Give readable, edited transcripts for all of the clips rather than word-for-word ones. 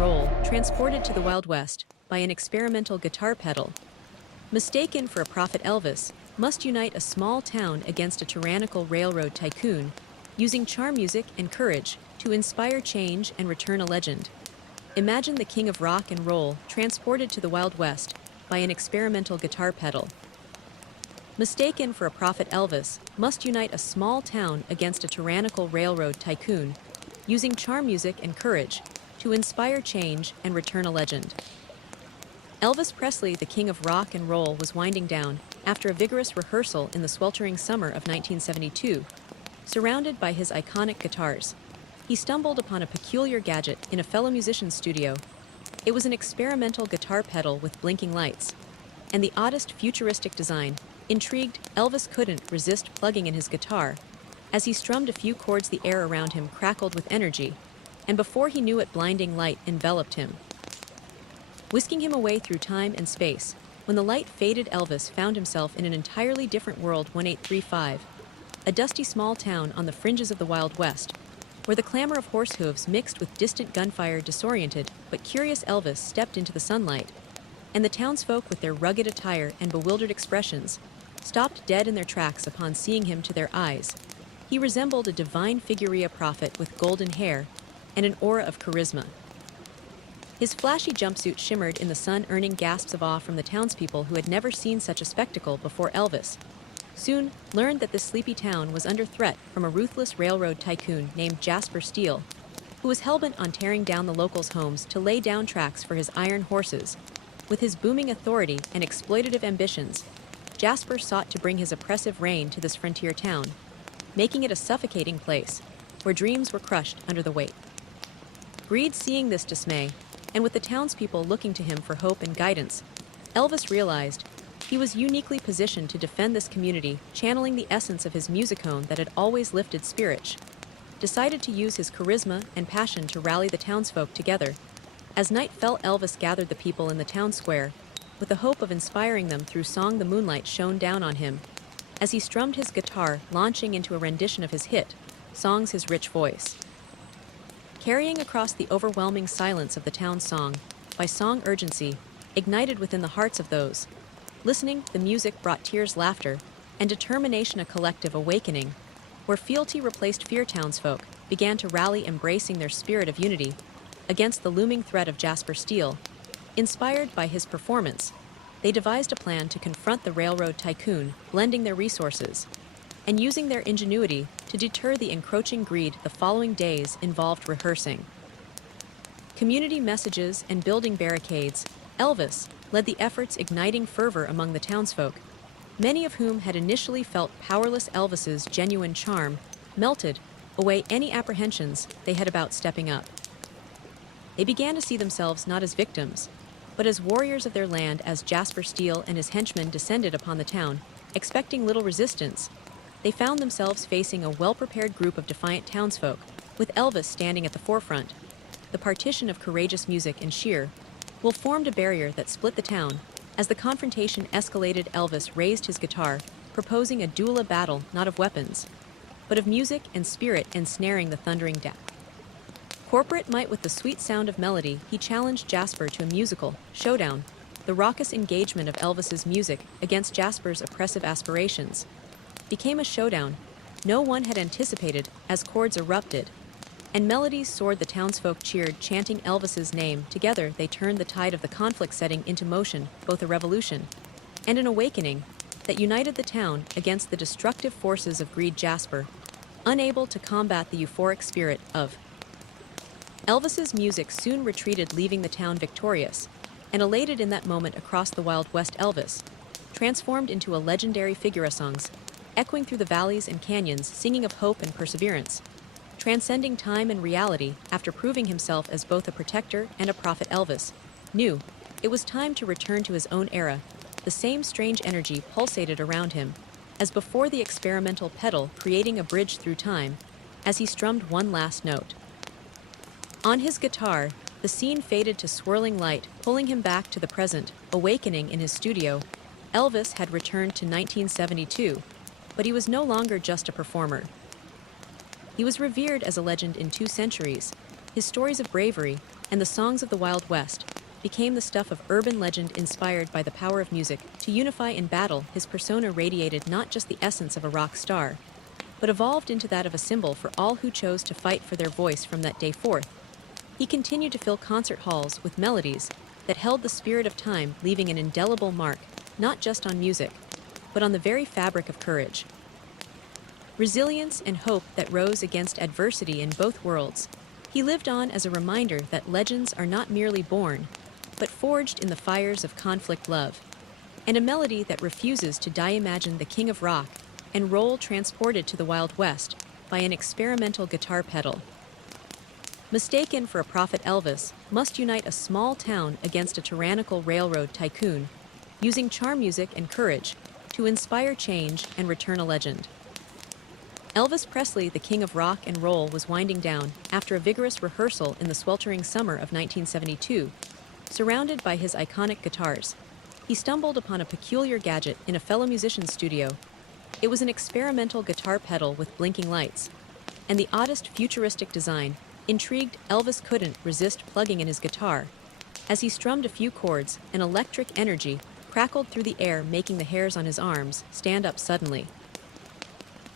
roll, transported to the Wild West by an experimental guitar pedal. Mistaken for a prophet, Elvis must unite a small town against a tyrannical railroad tycoon, using charm music and courage to inspire change and return a legend. Imagine the king of rock and roll transported to the Wild West by an experimental guitar pedal. Mistaken for a prophet, Elvis must unite a small town against a tyrannical railroad tycoon, using charm music and courage to inspire change and return a legend. Elvis Presley, the king of rock and roll, was winding down after a vigorous rehearsal in the sweltering summer of 1972. Surrounded by his iconic guitars, he stumbled upon a peculiar gadget in a fellow musician's studio. It was an experimental guitar pedal with blinking lights, and the oddest futuristic design. Intrigued, Elvis couldn't resist plugging in his guitar. As he strummed a few chords, the air around him crackled with energy, and before he knew it, blinding light enveloped him, whisking him away through time and space. When the light faded, Elvis found himself in an entirely different world. 1835, a dusty small town on the fringes of the Wild West, where the clamor of horse hooves mixed with distant gunfire. Disoriented but curious, Elvis stepped into the sunlight, and the townsfolk, with their rugged attire and bewildered expressions, stopped dead in their tracks upon seeing him. To their eyes, he resembled a divine figure, a prophet with golden hair and an aura of charisma. His flashy jumpsuit shimmered in the sun, earning gasps of awe from the townspeople who had never seen such a spectacle before. Elvis soon learned that this sleepy town was under threat from a ruthless railroad tycoon named Jasper Steele, who was hellbent on tearing down the locals' homes to lay down tracks for his iron horses. With his booming authority and exploitative ambitions, Jasper sought to bring his oppressive reign to this frontier town, making it a suffocating place where dreams were crushed under the weight. Greed, seeing this dismay, and with the townspeople looking to him for hope and guidance, Elvis realized he was uniquely positioned to defend this community. Channeling the essence of his musicone that had always lifted spirits, decided to use his charisma and passion to rally the townsfolk together. As night fell, Elvis gathered the people in the town square with the hope of inspiring them through song. The moonlight shone down on him as he strummed his guitar, launching into a rendition of his hit songs, his rich voice carrying across the overwhelming silence of the town. Song by song, urgency ignited within the hearts of those listening. The music brought tears, laughter, and determination, a collective awakening where fealty replaced fear. Townsfolk began to rally, embracing their spirit of unity against the looming threat of Jasper Steele. Inspired by his performance, they devised a plan to confront the railroad tycoon, blending their resources and using their ingenuity to deter the encroaching greed. The following days involved rehearsing community messages and building barricades. Elvis led the efforts, igniting fervor among the townsfolk, many of whom had initially felt powerless. Elvis's genuine charm melted away any apprehensions they had about stepping up. They began to see themselves not as victims, but as warriors of their land. As Jasper Steele and his henchmen descended upon the town, expecting little resistance, they found themselves facing a well-prepared group of defiant townsfolk, with Elvis standing at the forefront. The partition of courageous music and sheer will formed a barrier that split the town. As the confrontation escalated, Elvis raised his guitar, proposing a duel, a battle not of weapons, but of music and spirit, ensnaring the thundering corporate might with the sweet sound of melody. He challenged Jasper to a musical showdown, the raucous engagement of Elvis's music against Jasper's oppressive aspirations became a showdown no one had anticipated. As chords erupted and melodies soared, the townsfolk cheered, chanting Elvis's name. Together they turned the tide of the conflict, setting into motion both a revolution and an awakening that united the town against the destructive forces of greed. Jasper, unable to combat the euphoric spirit of Elvis's music, soon retreated, leaving the town victorious and elated. In that moment, across the Wild West, Elvis transformed into a legendary figure, songs echoing through the valleys and canyons, singing of hope and perseverance, transcending time and reality. After proving himself as both a protector and a prophet, Elvis knew it was time to return to his own era. The same strange energy pulsated around him as before, the experimental pedal creating a bridge through time as he strummed one last note on his guitar. The scene faded to swirling light, pulling him back to the present. Awakening in his studio, Elvis had returned to 1972, but he was no longer just a performer. He was revered as a legend in 2 centuries. His stories of bravery, and the songs of the Wild West became the stuff of urban legend inspired by the power of music. To unify in battle, his persona radiated not just the essence of a rock star, but evolved into that of a symbol for all who chose to fight for their voice. From that day forth, he continued to fill concert halls with melodies that held the spirit of time, leaving an indelible mark not just on music, but on the very fabric of courage, resilience, and hope that rose against adversity in both worlds. He lived on as a reminder that legends are not merely born, but forged in the fires of conflict, love, and a melody that refuses to die. Imagine the king of rock and roll transported to the Wild West by an experimental guitar pedal. Mistaken for a prophet, Elvis must unite a small town against a tyrannical railroad tycoon, using charm, music, and courage to inspire change and return a legend. Elvis Presley, the king of rock and roll, was winding down after a vigorous rehearsal in the sweltering summer of 1972. Surrounded by his iconic guitars, he stumbled upon a peculiar gadget in a fellow musician's studio. It was an experimental guitar pedal with blinking lights, and the oddest futuristic design. Intrigued, Elvis couldn't resist plugging in his guitar. As he strummed a few chords, an electric energy crackled through the air, making the hairs on his arms stand up suddenly.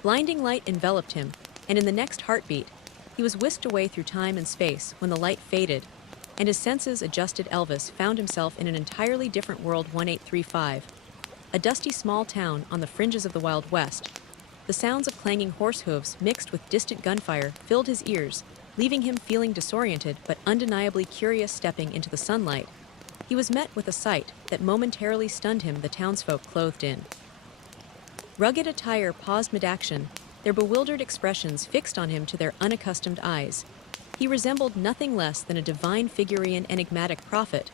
Blinding light enveloped him, and in the next heartbeat, he was whisked away through time and space. When the light faded and his senses adjusted, Elvis found himself in an entirely different world. 1835, a dusty small town on the fringes of the Wild West. The sounds of clanging horse hooves mixed with distant gunfire filled his ears, leaving him feeling disoriented but undeniably curious. Stepping into the sunlight, he was met with a sight that momentarily stunned him. The townsfolk, clothed in rugged attire, paused mid-action, their bewildered expressions fixed on him to their unaccustomed eyes. He resembled nothing less than a divine figure, an enigmatic prophet,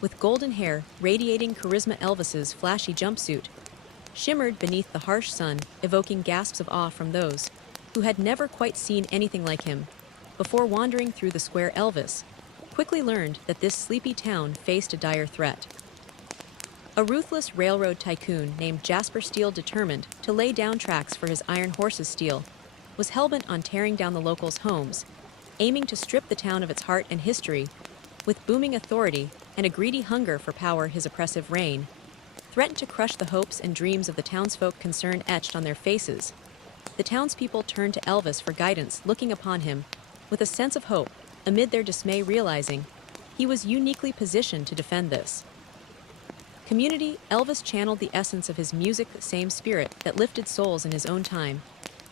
with golden hair radiating charisma. Elvis's flashy jumpsuit shimmered beneath the harsh sun, evoking gasps of awe from those who had never quite seen anything like him. Before wandering through the square, Elvis quickly learned that this sleepy town faced a dire threat. A ruthless railroad tycoon named Jasper Steele, determined to lay down tracks for his iron horses. Steele was hellbent on tearing down the locals' homes, aiming to strip the town of its heart and history. With booming authority and a greedy hunger for power, his oppressive reign threatened to crush the hopes and dreams of the townsfolk. Concern etched on their faces, the townspeople turned to Elvis for guidance, looking upon him with a sense of hope amid their dismay, realizing he was uniquely positioned to defend this community. Elvis channeled the essence of his music, the same spirit that lifted souls in his own time.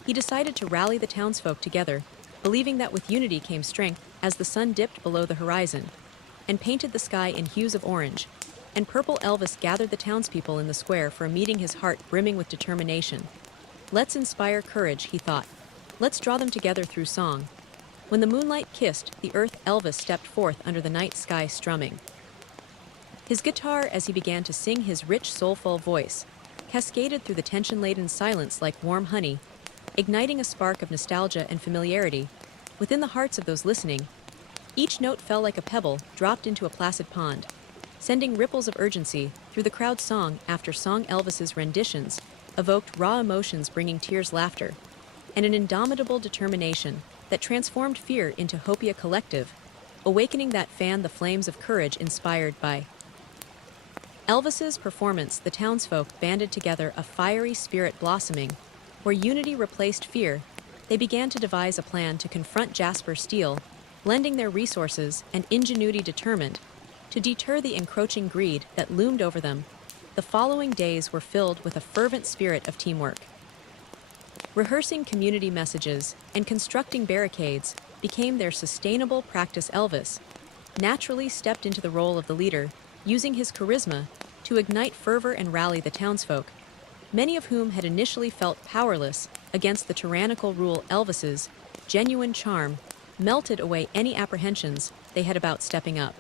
He decided to rally the townsfolk together, believing that with unity came strength. As the sun dipped below the horizon and painted the sky in hues of orange and purple, Elvis gathered the townspeople in the square for a meeting, his heart brimming with determination. Let's inspire courage, he thought. Let's draw them together through song. When the moonlight kissed the earth, Elvis stepped forth under the night sky, strumming his guitar. As he began to sing, his rich, soulful voice cascaded through the tension-laden silence like warm honey, igniting a spark of nostalgia and familiarity within the hearts of those listening. Each note fell like a pebble dropped into a placid pond, sending ripples of urgency through the crowd. Song after song, Elvis's renditions evoked raw emotions, bringing tears, laughter, and an indomitable determination that transformed fear into hope. A collective awakening that fanned the flames of courage. Inspired by Elvis's performance, the townsfolk banded together, a fiery spirit blossoming. Where unity replaced fear, they began to devise a plan to confront Jasper Steele, lending their resources and ingenuity, determined to deter the encroaching greed that loomed over them. The following days were filled with a fervent spirit of teamwork. Rehearsing community messages and constructing barricades became their sustainable practice. Elvis naturally stepped into the role of the leader, using his charisma to ignite fervor and rally the townsfolk, many of whom had initially felt powerless against the tyrannical rule. Elvis's genuine charm melted away any apprehensions they had about stepping up.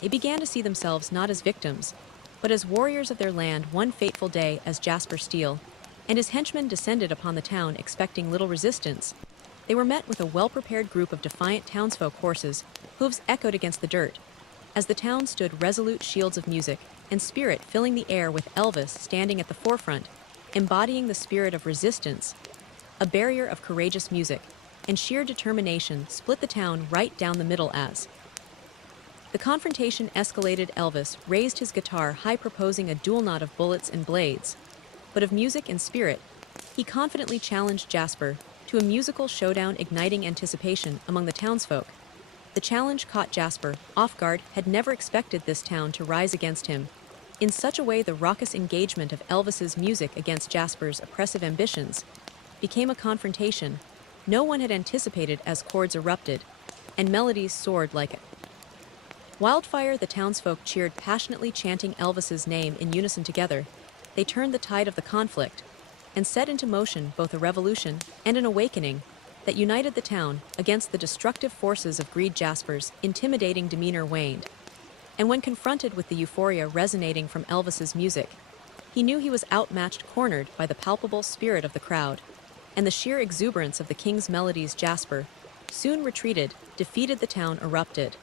They began to see themselves not as victims, but as warriors of their land. One fateful day, as Jasper Steele and his henchmen descended upon the town expecting little resistance, they were met with a well-prepared group of defiant townsfolk. Horses' hooves echoed against the dirt as the town stood resolute, shields of music and spirit filling the air, with Elvis standing at the forefront, embodying the spirit of resistance. A barrier of courageous music and sheer determination split the town right down the middle as The confrontation escalated. Elvis raised his guitar high, proposing a duel not of bullets and blades, but of music and spirit. He confidently challenged Jasper to a musical showdown, igniting anticipation among the townsfolk. The challenge caught Jasper off guard, had never expected this town to rise against him. In such a way, the raucous engagement of Elvis's music against Jasper's oppressive ambitions became a confrontation no one had anticipated as chords erupted and melodies soared like wildfire. The townsfolk cheered passionately, chanting Elvis's name in unison. Together, they turned the tide of the conflict and set into motion both a revolution and an awakening that united the town against the destructive forces of greed. Jasper's intimidating demeanor waned, and when confronted with the euphoria resonating from Elvis's music, he knew he was outmatched, cornered by the palpable spirit of the crowd and the sheer exuberance of the king's melodies. Jasper soon retreated, defeated. The town erupted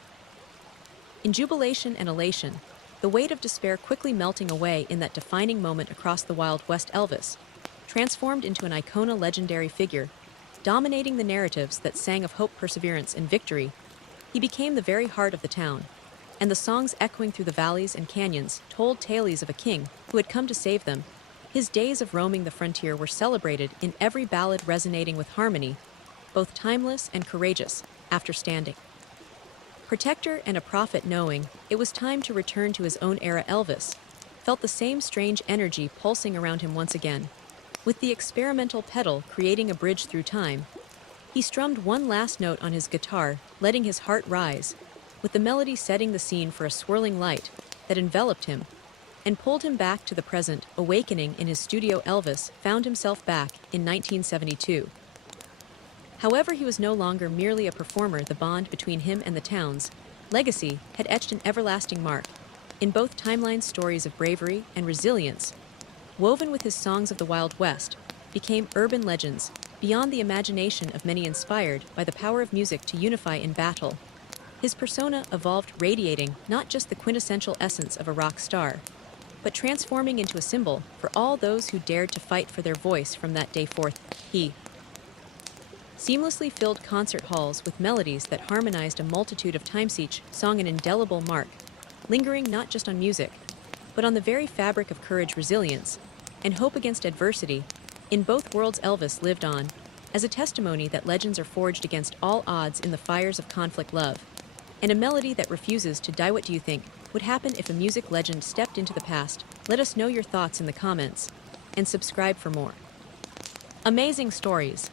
in jubilation and elation, the weight of despair quickly melting away in that defining moment. Across the Wild West, Elvis transformed into an icona, legendary figure, dominating the narratives that sang of hope, perseverance, and victory. He became the very heart of the town, and the songs echoing through the valleys and canyons told tales of a king who had come to save them. His days of roaming the frontier were celebrated in every ballad, resonating with harmony, both timeless and courageous. After standing protector and a prophet, knowing it was time to return to his own era, Elvis felt the same strange energy pulsing around him once again. With the experimental pedal creating a bridge through time, he strummed one last note on his guitar, letting his heart rise, with the melody setting the scene for a swirling light that enveloped him and pulled him back to the present. Awakening in his studio, Elvis found himself back in 1972. However, he was no longer merely a performer. The bond between him and the town's legacy had etched an everlasting mark in both timelines. Stories of bravery and resilience, woven with his songs of the Wild West, became urban legends beyond the imagination of many, inspired by the power of music to unify in battle. His persona evolved, radiating not just the quintessential essence of a rock star, but transforming into a symbol for all those who dared to fight for their voice. From that day forth, he seamlessly filled concert halls with melodies that harmonized a multitude of times, each song an indelible mark, lingering not just on music, but on the very fabric of courage, resilience, and hope against adversity. In both worlds, Elvis lived on as a testimony that legends are forged against all odds in the fires of conflict, love, and a melody that refuses to die. What do you think would happen if a music legend stepped into the past? Let us know your thoughts in the comments, and subscribe for more amazing stories.